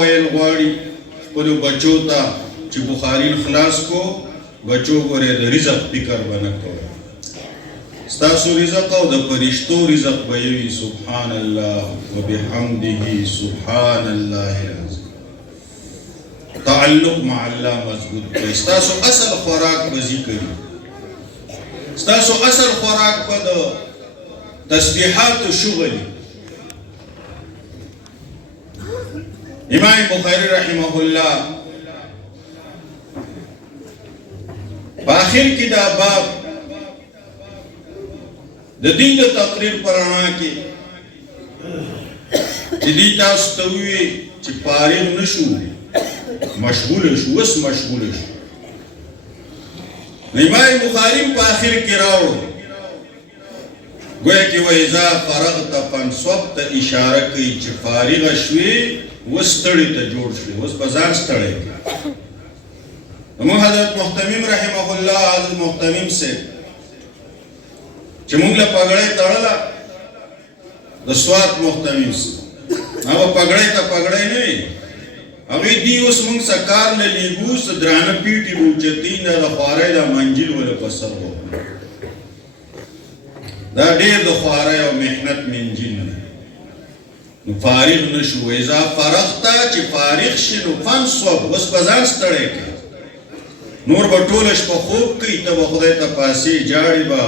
ویل غواړي خپلو بچو ته چې بخاري خلاص کو بچو ګورې د رزق فکر به نه کوئ ستاسو رزق او د فرشتو رزق به وي سبحان الله وبحمده سبحان الله العظیم تعلق مع الله مضبوط کړئ ستاسو اصل خوراک به ذکر ستاسو اصل خوراک به د تسبیحات شغل امام بخاری رحمه الله په آخر کې دا باب د دین د تقریر پر رڼا کې چې دې تاسو ته ووایي چې فارغ نه شو مشغول شو اوس مشغول شو امام بخاری په آخر کې راوړو گویا کہ وَإِذَا فَرَغْتَ فَانْصَبْ تا اشارہ کئی چھ فارغ شوی وستڑی تا جوڑ شوی وست بزان ستڑی کی امو حضرت محتمیم رحمہ اللہ حضرت محتمیم سے چھ مونگل پگڑے تڑلا دسوات محتمیم سے اب پگڑے تا پگڑے نہیں اگی دی اس مونگ سکار للیگو سدران پیٹی بوچتی نا دا خوارے دا منجل ولا پسر ہو دا ډېر د خوارۍ او محنت منجل دی نو فارغ نه شو اذا فرغته چې فارغ شي نو فانصب اوس به ځان ستړی کړي نور به ټوله شپه خوب کوي ته به خدای ته پاسې جاړې به